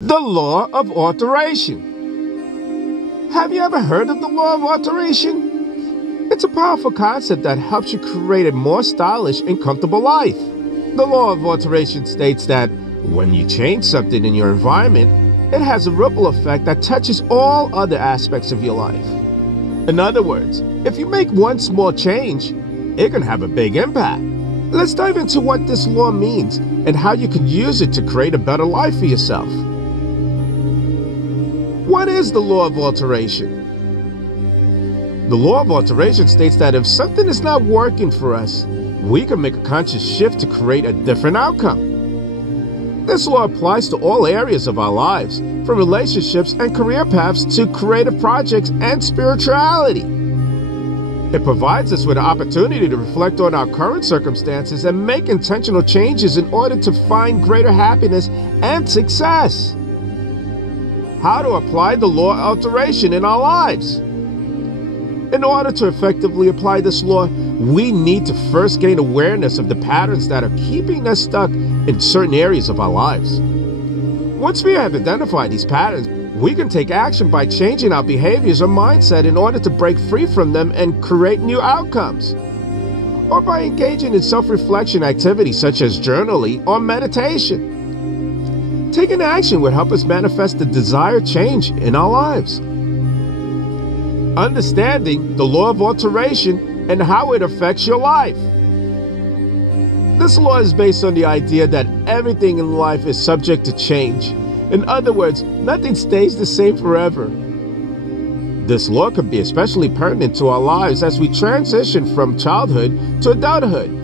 The Law of Alteration. Have you ever heard of the Law of Alteration? It's a powerful concept that helps you create a more stylish and comfortable life. The Law of Alteration states that when you change something in your environment, it has a ripple effect that touches all other aspects of your life. In other words, if you make one small change, it can have a big impact. Let's dive into what this law means and how you can use it to create a better life for yourself. What is the Law of Alteration? The Law of Alteration states that if something is not working for us, we can make a conscious shift to create a different outcome. This law applies to all areas of our lives, from relationships and career paths to creative projects and spirituality. It provides us with an opportunity to reflect on our current circumstances and make intentional changes in order to find greater happiness and success. How to apply the Law of Alteration in our lives. In order to effectively apply this law, we need to first gain awareness of the patterns that are keeping us stuck in certain areas of our lives. Once we have identified these patterns, we can take action by changing our behaviors or mindset in order to break free from them and create new outcomes. Or by engaging in self-reflection activities such as journaling or meditation. Taking action would help us manifest the desired change in our lives. Understanding the Law of Alteration and how it affects your life. This law is based on the idea that everything in life is subject to change. In other words, nothing stays the same forever. This law can be especially pertinent to our lives as we transition from childhood to adulthood.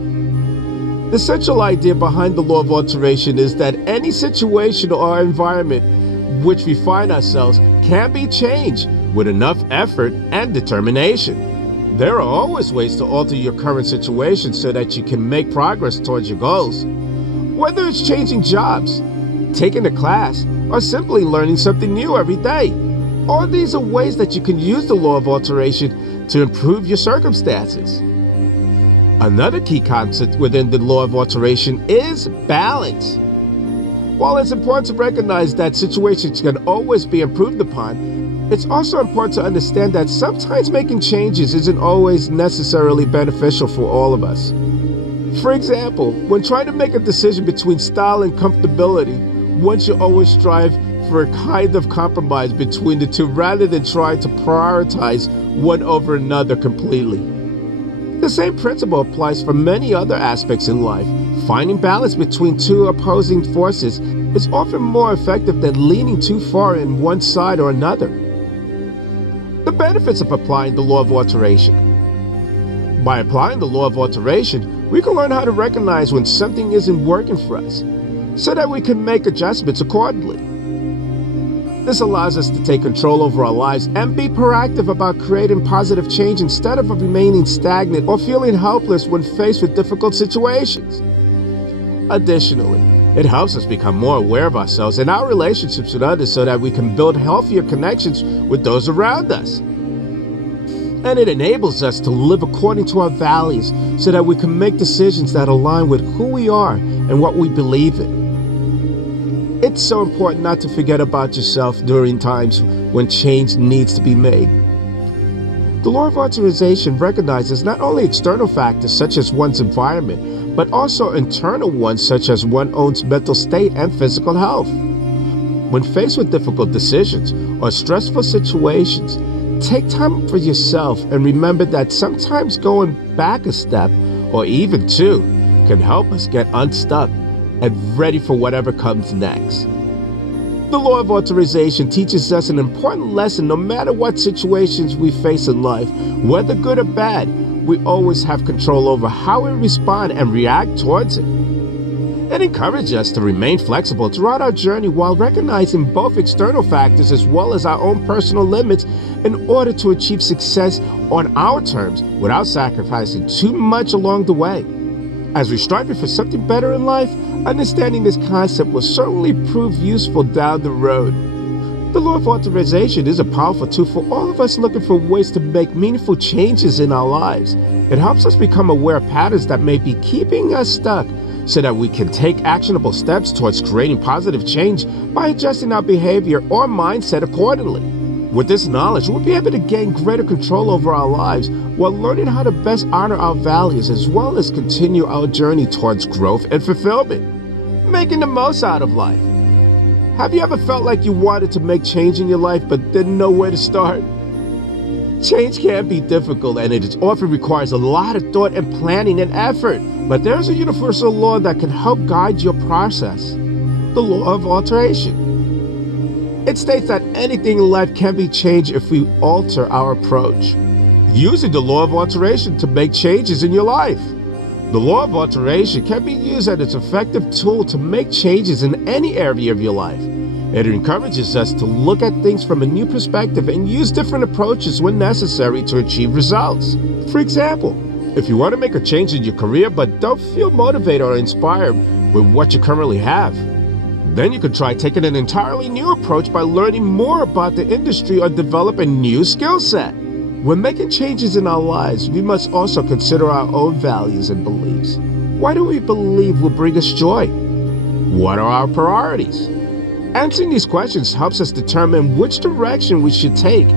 The central idea behind the Law of Alteration is that any situation or environment which we find ourselves can be changed with enough effort and determination. There are always ways to alter your current situation so that you can make progress towards your goals. Whether it's changing jobs, taking a class, or simply learning something new every day, all these are ways that you can use the Law of Alteration to improve your circumstances. Another key concept within the Law of Alteration is balance. While it's important to recognize that situations can always be improved upon, it's also important to understand that sometimes making changes isn't always necessarily beneficial for all of us. For example, when trying to make a decision between style and comfortability, one should always strive for a kind of compromise between the two rather than trying to prioritize one over another completely. The same principle applies for many other aspects in life. Finding balance between two opposing forces is often more effective than leaning too far in one side or another. The benefits of applying the Law of Alteration. By applying the Law of Alteration, we can learn how to recognize when something isn't working for us, so that we can make adjustments accordingly. This allows us to take control over our lives and be proactive about creating positive change instead of remaining stagnant or feeling helpless when faced with difficult situations. Additionally, it helps us become more aware of ourselves and our relationships with others so that we can build healthier connections with those around us. And it enables us to live according to our values so that we can make decisions that align with who we are and what we believe in. It's so important not to forget about yourself during times when change needs to be made. The Law of Alteration recognizes not only external factors such as one's environment, but also internal ones such as one's own mental state and physical health. When faced with difficult decisions or stressful situations, take time for yourself and remember that sometimes going back a step or even two can help us get unstuck and ready for whatever comes next. The Law of Alteration teaches us an important lesson. No matter what situations we face in life, whether good or bad, we always have control over how we respond and react towards it. It encourages us to remain flexible throughout our journey while recognizing both external factors as well as our own personal limits in order to achieve success on our terms without sacrificing too much along the way. As we strive for something better in life, understanding this concept will certainly prove useful down the road. The Law of Alteration is a powerful tool for all of us looking for ways to make meaningful changes in our lives. It helps us become aware of patterns that may be keeping us stuck so that we can take actionable steps towards creating positive change by adjusting our behavior or mindset accordingly. With this knowledge, we'll be able to gain greater control over our lives while learning how to best honor our values as well as continue our journey towards growth and fulfillment, making the most out of life. Have you ever felt like you wanted to make change in your life but didn't know where to start? Change can be difficult and it often requires a lot of thought and planning and effort, but there's a universal law that can help guide your process, the law of alteration. It states that anything in life can be changed if we alter our approach, using the law of alteration to make changes in your life. The law of alteration can be used as an effective tool to make changes in any area of your life. It encourages us to look at things from a new perspective and use different approaches when necessary to achieve results. For example, if you want to make a change in your career but don't feel motivated or inspired with what you currently have, then you could try taking an entirely new approach by learning more about the industry or develop a new skill set. When making changes in our lives, we must also consider our own values and beliefs. Why do we believe will bring us joy? What are our priorities? Answering these questions helps us determine which direction we should take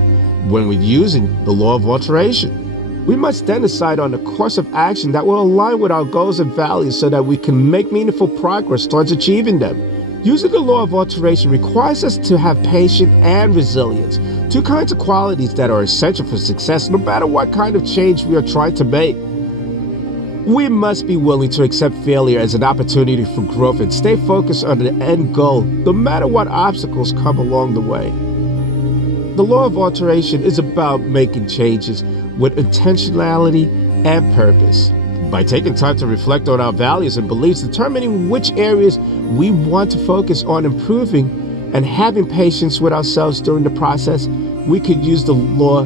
when we're using the law of alteration. We must then decide on a course of action that will align with our goals and values so that we can make meaningful progress towards achieving them. Using the law of alteration requires us to have patience and resilience, two kinds of qualities that are essential for success no matter what kind of change we are trying to make. We must be willing to accept failure as an opportunity for growth and stay focused on the end goal no matter what obstacles come along the way. The law of alteration is about making changes with intentionality and purpose. By taking time to reflect on our values and beliefs, determining which areas we want to focus on improving, and having patience with ourselves during the process, we could use the law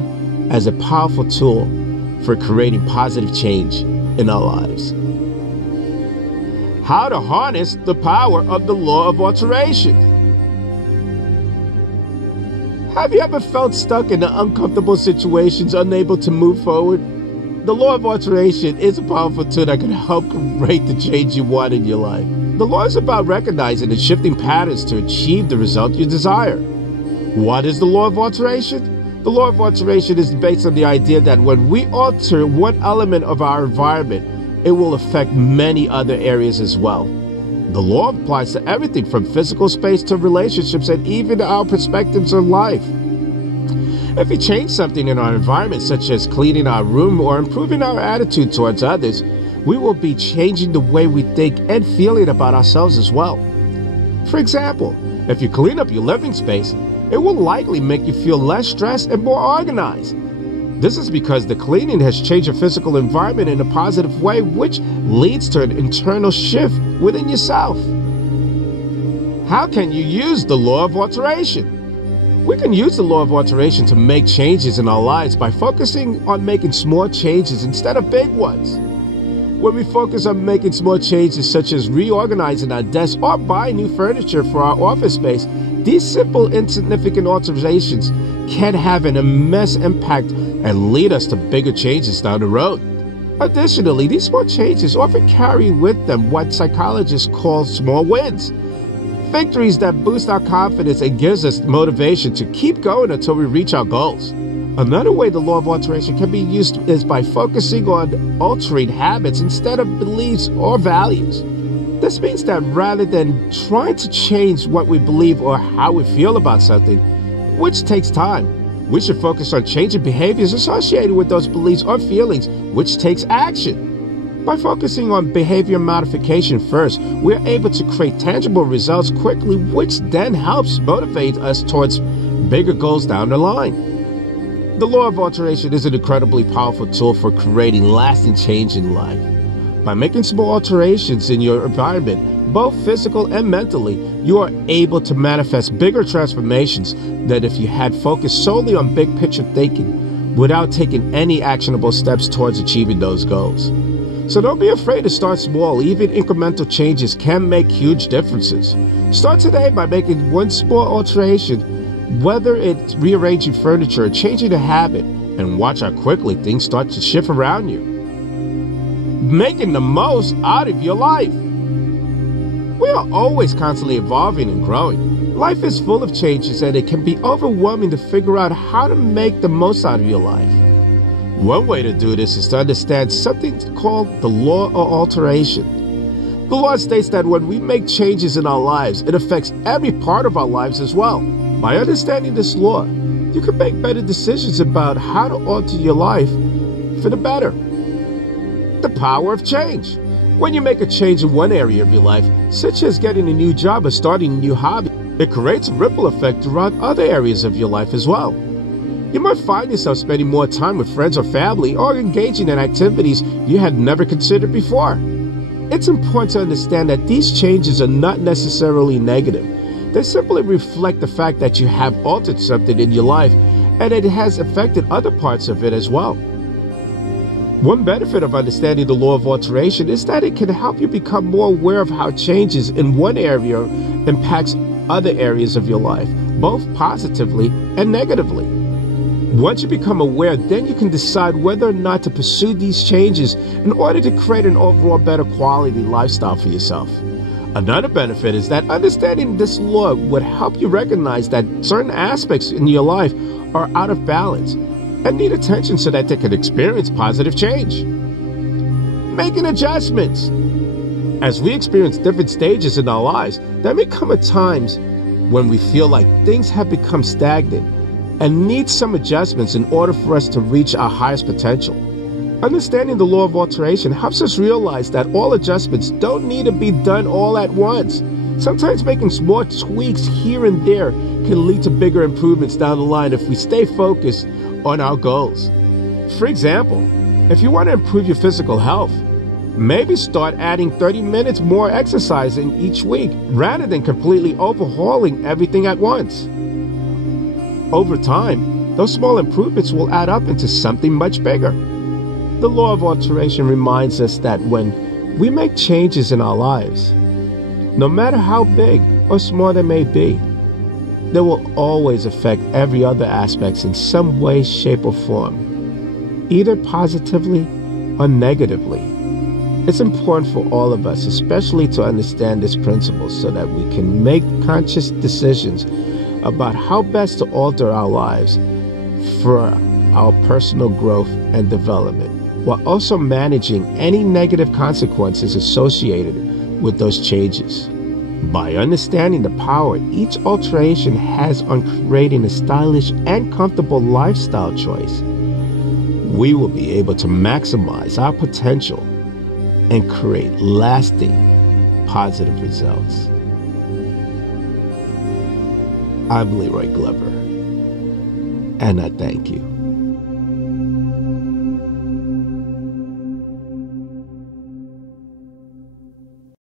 as a powerful tool for creating positive change in our lives. How to harness the power of the law of alteration. Have you ever felt stuck in uncomfortable situations, unable to move forward? The law of alteration is a powerful tool that can help create the change you want in your life. The law is about recognizing and shifting patterns to achieve the result you desire. What is the law of alteration? The law of alteration is based on the idea that when we alter one element of our environment, it will affect many other areas as well. The law applies to everything from physical space to relationships and even our perspectives on life. If we change something in our environment, such as cleaning our room or improving our attitude towards others, we will be changing the way we think and feeling about ourselves as well. For example, if you clean up your living space, it will likely make you feel less stressed and more organized. This is because the cleaning has changed your physical environment in a positive way, which leads to an internal shift within yourself. How can you use the law of alteration? We can use the law of alteration to make changes in our lives by focusing on making small changes instead of big ones. When we focus on making small changes such as reorganizing our desk or buying new furniture for our office space, these simple, insignificant alterations can have an immense impact and lead us to bigger changes down the road. Additionally, these small changes often carry with them what psychologists call small wins. Victories that boost our confidence and gives us motivation to keep going until we reach our goals. Another way the law of alteration can be used is by focusing on altering habits instead of beliefs or values. This means that rather than trying to change what we believe or how we feel about something, which takes time, we should focus on changing behaviors associated with those beliefs or feelings, which takes action. By focusing on behavior modification first, we are able to create tangible results quickly, which then helps motivate us towards bigger goals down the line. The law of alteration is an incredibly powerful tool for creating lasting change in life. By making small alterations in your environment, both physical and mentally, you are able to manifest bigger transformations than if you had focused solely on big picture thinking without taking any actionable steps towards achieving those goals. So don't be afraid to start small. Even incremental changes can make huge differences. Start today by making one small alteration, whether it's rearranging furniture or changing a habit, and watch how quickly things start to shift around you, making the most out of your life. We are always constantly evolving and growing. Life is full of changes, and it can be overwhelming to figure out how to make the most out of your life. One way to do this is to understand something called the Law of Alteration. The law states that when we make changes in our lives, it affects every part of our lives as well. By understanding this law, you can make better decisions about how to alter your life for the better. The power of change. When you make a change in one area of your life, such as getting a new job or starting a new hobby, it creates a ripple effect throughout other areas of your life as well. You might find yourself spending more time with friends or family, or engaging in activities you had never considered before. It's important to understand that these changes are not necessarily negative. They simply reflect the fact that you have altered something in your life, and it has affected other parts of it as well. One benefit of understanding the law of alteration is that it can help you become more aware of how changes in one area impacts other areas of your life, both positively and negatively. Once you become aware, then you can decide whether or not to pursue these changes in order to create an overall better quality lifestyle for yourself. Another benefit is that understanding this law would help you recognize that certain aspects in your life are out of balance and need attention so that they can experience positive change. Making adjustments. As we experience different stages in our lives, there may come at times when we feel like things have become stagnant and need some adjustments in order for us to reach our highest potential. Understanding the law of alteration helps us realize that all adjustments don't need to be done all at once. Sometimes making small tweaks here and there can lead to bigger improvements down the line if we stay focused on our goals. For example, if you want to improve your physical health, maybe start adding 30 minutes more exercising each week rather than completely overhauling everything at once. Over time, those small improvements will add up into something much bigger. The law of alteration reminds us that when we make changes in our lives, no matter how big or small they may be, they will always affect every other aspect in some way, shape, or form, either positively or negatively. It's important for all of us, especially to understand this principle so that we can make conscious decisions about how best to alter our lives for our personal growth and development, while also managing any negative consequences associated with those changes. By understanding the power each alteration has on creating a stylish and comfortable lifestyle choice, we will be able to maximize our potential and create lasting positive results. I'm Leroy Glover, and I thank you.